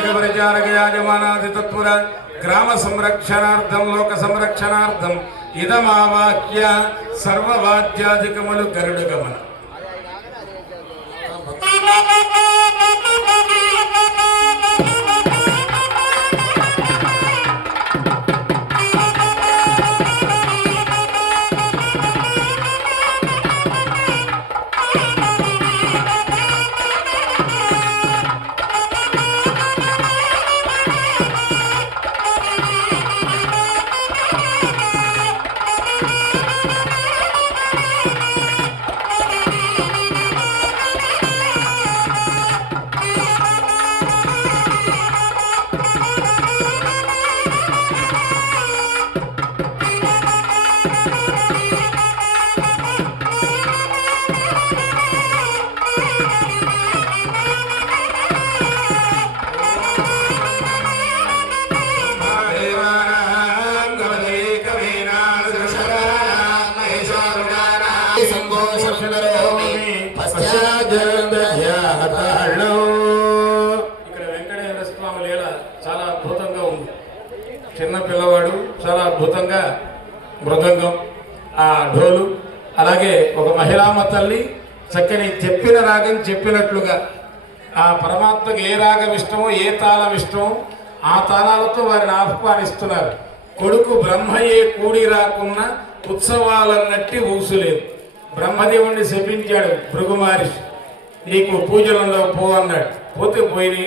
अर्चक परिचारक याजमानादि तत्पुर ग्राम संरक्षणार्थं लोक संरक्षणार्थं इदमावाक्य सर्ववाद्यादिकमलु गरुडगमन ఇక్కడ వెంకటేశ్వర స్వామి లీల చాలా అద్భుతంగా ఉంది. చిన్న పిల్లవాడు చాలా అద్భుతంగా మృదంగం, ఆ ఢోలు, అలాగే ఒక మహిళామ తల్లి చక్కని చెప్పిన రాగం చెప్పినట్లుగా ఆ పరమాత్మకు ఏ రాగం ఇష్టమో ఏ తాళం ఇష్టమో ఆ తాళాలతో వారిని ఆహ్వానిస్తున్నారు. కొడుకు బ్రహ్మయే కూడి రాకున్న ఉత్సవాలన్నట్టి ఊసులేదు. బ్రహ్మదేవుణ్ణి శపించాడు భృగు మహర్షి, నీకు పూజలలో పో అన్నాడు. పోతే పోయి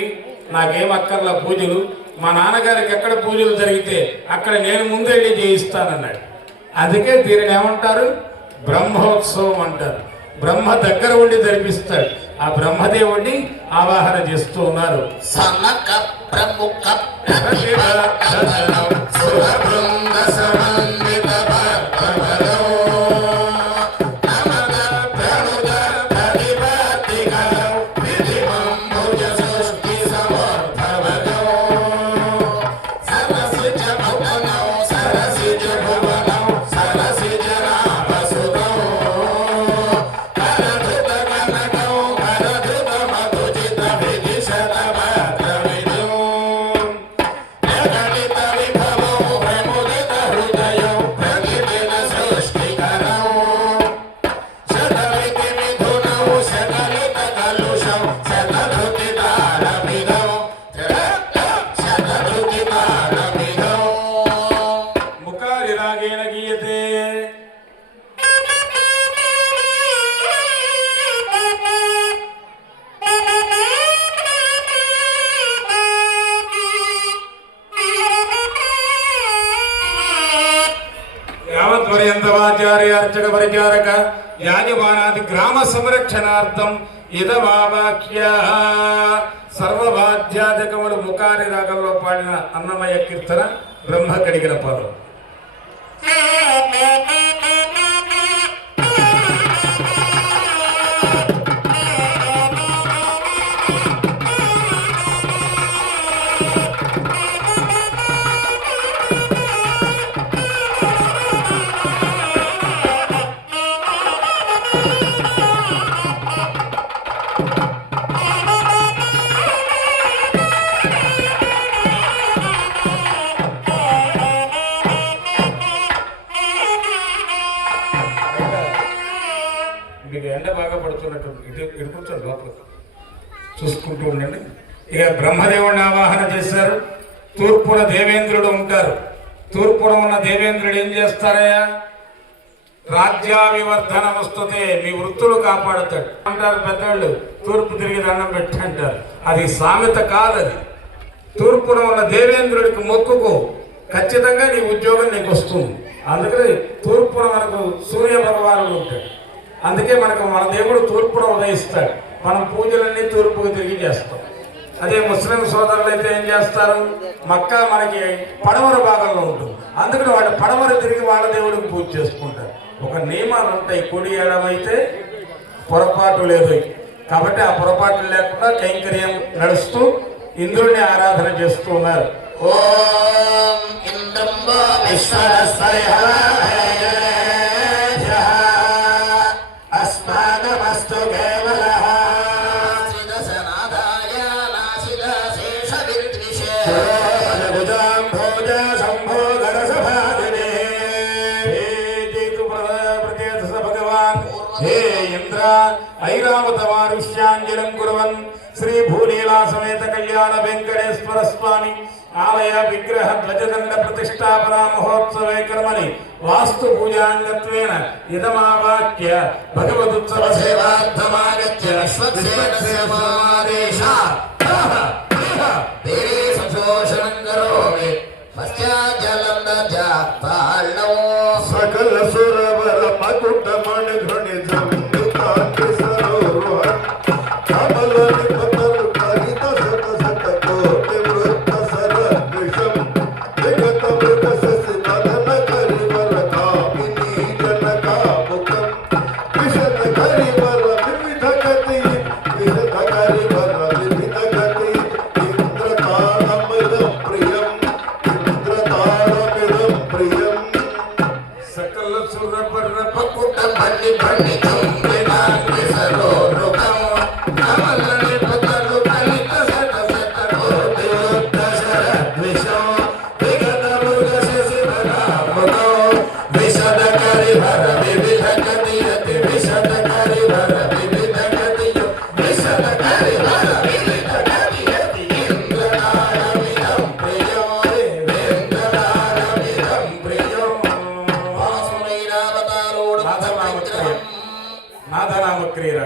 నాకేం అక్కర్లా పూజలు, మా నాన్నగారికి ఎక్కడ పూజలు జరిగితే అక్కడ నేను ముందెళ్ళి చేయిస్తానన్నాడు. అందుకే దీనిని ఏమంటారు? బ్రహ్మోత్సవం అంటారు. బ్రహ్మ దగ్గర ఉండి జరిపిస్తాడు. ఆ బ్రహ్మదేవుడిని ఆవాహన చేస్తూ ఉన్నారు. अर्चक परिचारक याजमानादि ग्राम संरक्षणार्थं इदमावाक्य सर्ववाद्यादिकमुलु मुखारि रागंलो पाडिन अन्नमय कीर्तन ब्रह्म कडिगिन पदं. ఎండ బాగా పడుతున్నట్టు ఇటు కూర్చొని లోపలికి చూసుకుంటూ ఉండండి. ఇక బ్రహ్మదేవుడిని ఆవాహన చేశారు. తూర్పున దేవేంద్రుడు ఉంటారు. తూర్పున ఉన్న దేవేంద్రుడు ఏం చేస్తారయ్యా? రాజ్యాభివర్ధనం వస్తుంది, మీ వృత్తులు కాపాడుతాడు అంటారు పెద్దవాళ్ళు. తూర్పు తిరిగి దండం పెట్టి అంటారు. అది సామెత కాదది. తూర్పున ఉన్న దేవేంద్రుడికి మొక్కుకు, ఖచ్చితంగా నీ ఉద్యోగం నీకు వస్తుంది. అందుకని తూర్పున మనకు సూర్య భగవానుడు ఉంటాడు. అందుకే మనకు మన దేవుడు తూర్పున ఉదయిస్తాడు. మనం పూజలన్నీ తూర్పుకు తిరిగి చేస్తాం. అదే ముస్లిం సోదరులు అయితే ఏం చేస్తారు? మక్కా మనకి పడమర భాగంలో ఉంటుంది. అందుకని వాళ్ళు పడమర తిరిగి వాళ్ళ దేవుడికి పూజ చేసుకుంటారు. ఒక నియమాలు ఉంటాయి. కుడి ఎడమైతే పొరపాటు లేదు. కాబట్టి ఆ పొరపాటు లేకుండా కైంకర్యం నడుస్తూ ఇంద్రుడిని ఆరాధన చేస్తూ ఉన్నారు. ఓం ఇంద్రంబ విశ్వరస్తయ అస్మానమస్తు కేవలః సిదసనాదాయ నాసిద శేష पूजा संभोधर सभादिने हे जेतु प्रत्येत भगवान हे इंद्र ऐरावतमारुष्यांजलिं कुर्वन् श्री भूलीला समेत कल्याण वेंकटेश्वर स्वामी आलय विग्रह ध्वजदंड प्रतिष्ठापना महोत्सवे कर्मणि वास्तु पूजांगत्वेन इदमावाक्य भगवदुत्सव सेवार्थमागत्य अश्वत्थेनस्य समादेशा तेरे संशोषणं करोमि पश्चाज्जलं दजाताळ्नो सकल सुरवर मकुट मणिघृणि जम्बुकांति सरोरुहं कमलनि पतर करित सत सत कोटि वृत्त सरदृशं विगत मृगशसि मदन करिवर कामिनी जनकामुकं विशद करिवर विविध गति विशद करिवर विविध गति इंद्रतारमिदं प्रियं सकल सुरवर मकुट मणि भणि जम्बुकांति सरोरुहं कमलनि पतर करित सत सत कोटि वृत्त सरदृशं विगत मृगशसि मदनामुकं विशद करिवर विविध गति विशद करिवर विविध गति विशद करिवर विविध गति इंद्रतारमिदं प्रियो इंद्रतारमिदं प्रियो वासुदेवावतारोड नाथनामक्रिय